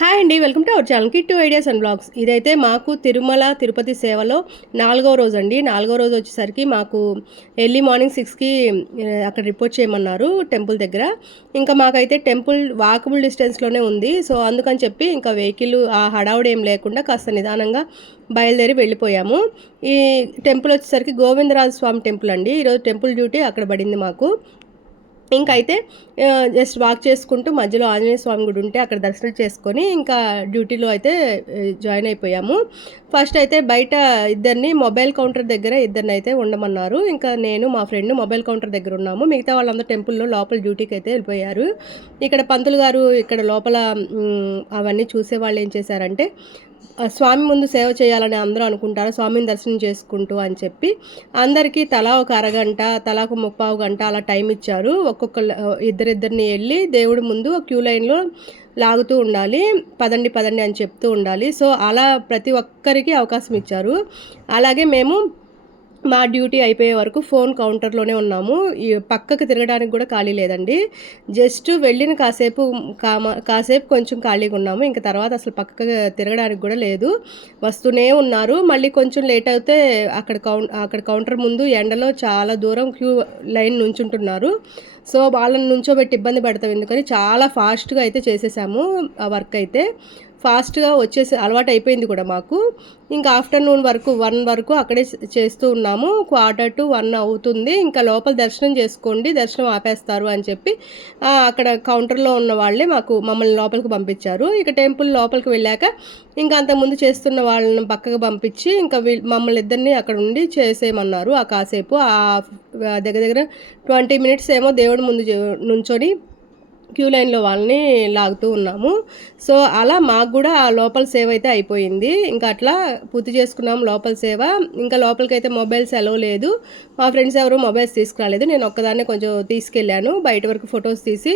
Hi అండి welcome to our ఛానల్కి two ideas and blogs. ఇదైతే మాకు తిరుమల తిరుపతి సేవలో నాలుగో రోజు అండి. నాలుగో రోజు వచ్చేసరికి మాకు ఎర్లీ మార్నింగ్ సిక్స్కి అక్కడ రిపోర్ట్ చేయమన్నారు టెంపుల్ దగ్గర. ఇంకా మాకైతే టెంపుల్ వాకబుల్ డిస్టెన్స్లోనే ఉంది. సో అందుకని చెప్పి ఇంకా వెహికల్ ఆ హడావుడు ఏం లేకుండా కాస్త నిదానంగా బయలుదేరి వెళ్ళిపోయాము. ఈ టెంపుల్ వచ్చేసరికి గోవిందరాజ స్వామి టెంపుల్ అండి. ఈరోజు టెంపుల్ డ్యూటీ అక్కడ పడింది మాకు. ఇంకైతే జస్ట్ వాక్ చేసుకుంటూ మధ్యలో ఆంజనేయ స్వామి గుడి ఉంటే అక్కడ దర్శనం చేసుకొని ఇంకా డ్యూటీలో అయితే జాయిన్ అయిపోయాము. ఫస్ట్ అయితే బయట ఇద్దరిని మొబైల్ కౌంటర్ దగ్గర ఇద్దరిని అయితే ఉండమన్నారు. ఇంకా నేను మా ఫ్రెండ్ మొబైల్ కౌంటర్ దగ్గర ఉన్నాము. మిగతా వాళ్ళందరూ టెంపుల్లో లోపల డ్యూటీకి అయితే వెళ్ళిపోయారు. ఇక్కడ పంతులు గారు ఇక్కడ లోపల అవన్నీ చూసే వాళ్ళు ఏం చేశారంటే స్వామి ముందు సేవ చేయాలని అందరూ అనుకుంటారు? స్వామిని దర్శనం చేసుకుంటూ అని చెప్పి అందరికీ తలా ఒక అరగంట తలాకు ముప్పావు గంట అలా టైం ఇచ్చారు. ఒక్కొక్క ఇద్దరిద్దరిని వెళ్ళి దేవుడి ముందు క్యూ లైన్లో లాగుతూ ఉండాలి. పదండి పదండి అని చెప్తూ ఉండాలి. సో అలా ప్రతి ఒక్కరికి అవకాశం ఇచ్చారు. అలాగే మేము మా డ్యూటీ అయిపోయే వరకు ఫోన్ కౌంటర్లోనే ఉన్నాము. ఈ పక్కకు తిరగడానికి కూడా ఖాళీ లేదండి. జస్ట్ వెళ్ళిన కాసేపు కాసేపు కొంచెం ఖాళీగా ఉన్నాము. ఇంకా తర్వాత అసలు పక్కకు తిరగడానికి కూడా లేదు. వస్తూనే ఉన్నారు. మళ్ళీ కొంచెం లేట్ అయితే అక్కడ కౌంట అక్కడ కౌంటర్ ముందు ఎండలో చాలా దూరం క్యూ లైన్ నుంచుంటున్నారు. సో వాళ్ళని నుంచోబెట్టి ఇబ్బంది పెడతాం. ఎందుకని చాలా ఫాస్ట్గా అయితే చేసేసాము ఆ వర్క్ అయితే. ఫాస్ట్గా వచ్చేసి అలవాటు అయిపోయింది కూడా మాకు. ఇంకా ఆఫ్టర్నూన్ వరకు వన్ వరకు అక్కడే చేస్తూ ఉన్నాము. క్వార్టర్ టు వన్ అవుతుంది. ఇంకా లోపల దర్శనం చేసుకోండి దర్శనం ఆపేస్తారు అని చెప్పి అక్కడ కౌంటర్లో ఉన్న వాళ్ళే మాకు మమ్మల్ని లోపలికి పంపించారు. ఇక టెంపుల్ లోపలికి వెళ్ళాక ఇంకా అంతకుముందు చేస్తున్న వాళ్ళని పక్కకు పంపించి ఇంకా మమ్మల్ని ఇద్దరిని అక్కడ ఉండి చేసేయమన్నారు. ఆ కాసేపు ఆ దగ్గర దగ్గర ట్వంటీ మినిట్స్ ఏమో దేవుడి ముందు నుంచొని క్యూ లైన్లో వాళ్ళని లాగుతూ ఉన్నాము. సో అలా మాకు కూడా ఆ లోపల సేవ అయితే అయిపోయింది. ఇంకా అట్లా పూర్తి చేసుకున్నాం లోపల సేవ. ఇంకా లోపలికి అయితే మొబైల్స్ అలవ్ లేదు. మా ఫ్రెండ్స్ ఎవరు మొబైల్స్ తీసుకురాలేదు. నేను ఒక్కదాన్నే కొంచెం తీసుకెళ్ళాను. బయట వరకు ఫొటోస్ తీసి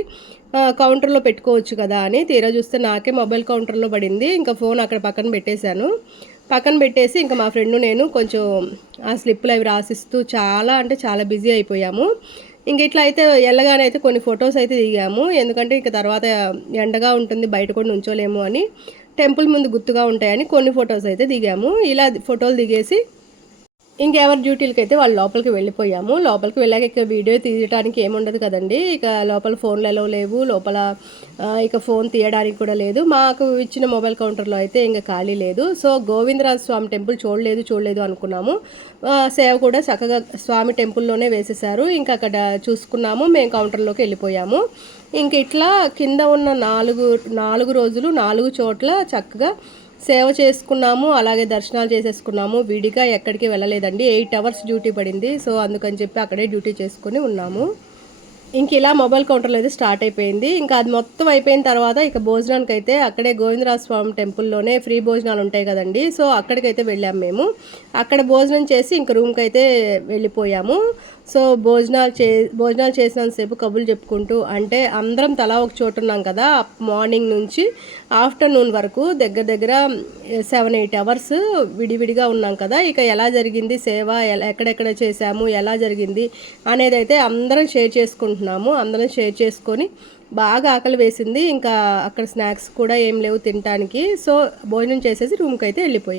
కౌంటర్లో పెట్టుకోవచ్చు కదా అని తీరా చూస్తే నాకే మొబైల్ కౌంటర్లో పడింది. ఇంకా ఫోన్ అక్కడ పక్కన పెట్టేశాను. పక్కన పెట్టేసి ఇంకా మా ఫ్రెండ్ నేను కొంచెం ఆ స్లిప్పులు అవి రాసిస్తూ చాలా అంటే చాలా బిజీ అయిపోయాము. ఇంక ఇట్లా అయితే ఎల్లగానే అయితే కొన్ని ఫొటోస్ అయితే దిగాము. ఎందుకంటే ఇంక తర్వాత ఎండగా ఉంటుంది బయట కూడా ఉంచోలేము అని టెంపుల్ ముందు గుర్తుగా ఉంటాయని కొన్ని ఫొటోస్ అయితే దిగాము. ఇలా ఫోటోలు దిగేసి ఇంకెవరి డ్యూటీలకి అయితే వాళ్ళు లోపలికి వెళ్ళిపోయాము. లోపలికి వెళ్ళాక ఇక వీడియో తీయడానికి ఏముండదు కదండి. ఇక లోపల ఫోన్లలో లేవు. లోపల ఇక ఫోన్ తీయడానికి కూడా లేదు. మాకు ఇచ్చిన మొబైల్ కౌంటర్లో అయితే ఇంకా ఖాళీ లేదు. సో గోవిందరాజ స్వామి టెంపుల్ చూడలేదు చూడలేదు అనుకున్నాము. సేవ కూడా చక్కగా స్వామి టెంపుల్లోనే వేసేసారు ఇంకా అక్కడ చూసుకున్నాము. మేము కౌంటర్లోకి వెళ్ళిపోయాము. ఇంక ఇట్లా కింద ఉన్న నాలుగు నాలుగు రోజులు నాలుగు చోట్ల చక్కగా సేవ చేసుకున్నాము అలాగే దర్శనాలు చేసేసుకున్నాము. విడిగా ఎక్కడికి వెళ్ళలేదండి. ఎయిట్ అవర్స్ డ్యూటీ పడింది. సో అందుకని చెప్పి అక్కడే డ్యూటీ చేసుకుని ఉన్నాము. ఇంక ఇలా మొబైల్ కౌంటర్లో అయితే స్టార్ట్ అయిపోయింది. ఇంకా అది మొత్తం అయిపోయిన తర్వాత ఇక భోజనానికి అయితే అక్కడే గోవిందరాజ స్వామి టెంపుల్లోనే ఫ్రీ భోజనాలు ఉంటాయి కదండి. సో అక్కడికైతే వెళ్ళాము మేము. అక్కడ భోజనం చేసి ఇంక రూమ్కి అయితే వెళ్ళిపోయాము. సో భోజనాలు చే భోజనాలు చేసినంతసేపు కబుర్లు చెప్పుకుంటూ అంటే అందరం తలా ఒక చోటు ఉన్నాం కదా మార్నింగ్ నుంచి ఆఫ్టర్నూన్ వరకు దగ్గర దగ్గర సెవెన్ ఎయిట్ అవర్స్ విడివిడిగా ఉన్నాం కదా ఇక ఎలా జరిగింది సేవ ఎక్కడెక్కడ చేశాము ఎలా జరిగింది అనేది అయితే అందరం షేర్ చేసుకుంటున్నాము అందరం షేర్ చేసుకొని బాగా ఆకలి వేసింది ఇంకా అక్కడ స్నాక్స్ కూడా ఏం లేవు తినడానికి సో భోజనం చేసేసి రూమ్కి అయితే వెళ్ళిపోయాం.